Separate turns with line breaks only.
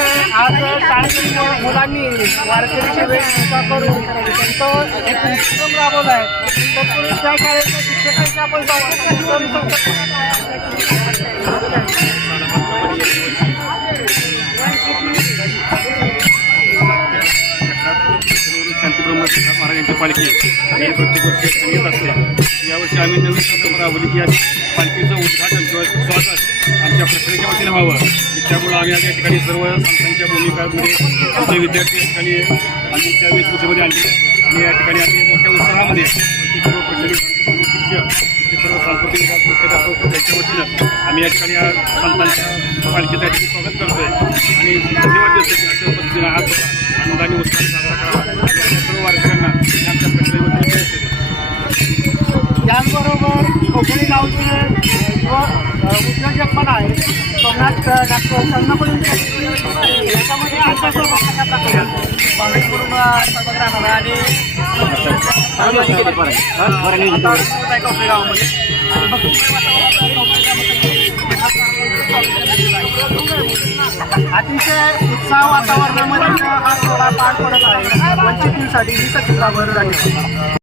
आज शाळेतील मुलांनी वारकरी वेळ कृपा करून तो एक उपक्रम राबवला आहे तर त्या शाळेच्या शिक्षकांच्या आपण संवाद
शांतीब्रह्म महाराजांची पालखी आणि प्रत्येक वर्षी येत असते. यावर्षी आम्ही नवीन संकल्पना राबवली की या पालखीचं उद्घाटन किंवा स्वागत आमच्या प्रक्रियेच्या वतीने व्हावं. त्यामुळे आम्ही या ठिकाणी सर्व संस्थांच्या भूमिकामध्ये आमचे विद्यार्थी या ठिकाणी आम्ही त्या वेशभूषेमध्ये आणले आणि या ठिकाणी आम्ही मोठ्या उत्साहामध्ये सर्व प्रचलित सर्व शिक्षक सांस्कृतिक त्यांच्या वतीनं आम्ही या ठिकाणी या संतांच्या पालखीचं स्वागत करतोय. आणि धन्यवाद देतो की अशा पद्धतीनं हा सोहळा आनंदाने उत्साहाने साजरा करावा.
त्याचबरोबर गावचे व उद्योजक पण आहेत. सोमनाथ डॉक्टर कर्णपुरी याच्यामध्ये आमच्यासोबत कशा प्रकारे करून राहणार आहे आणि गावामध्ये. आणि भक्तिमय गावामध्ये अतिशय उत्साह वातावरणामध्ये हा सोहळा पार पडत आहे. वंचितीसाठी ही सचित्रावर झाली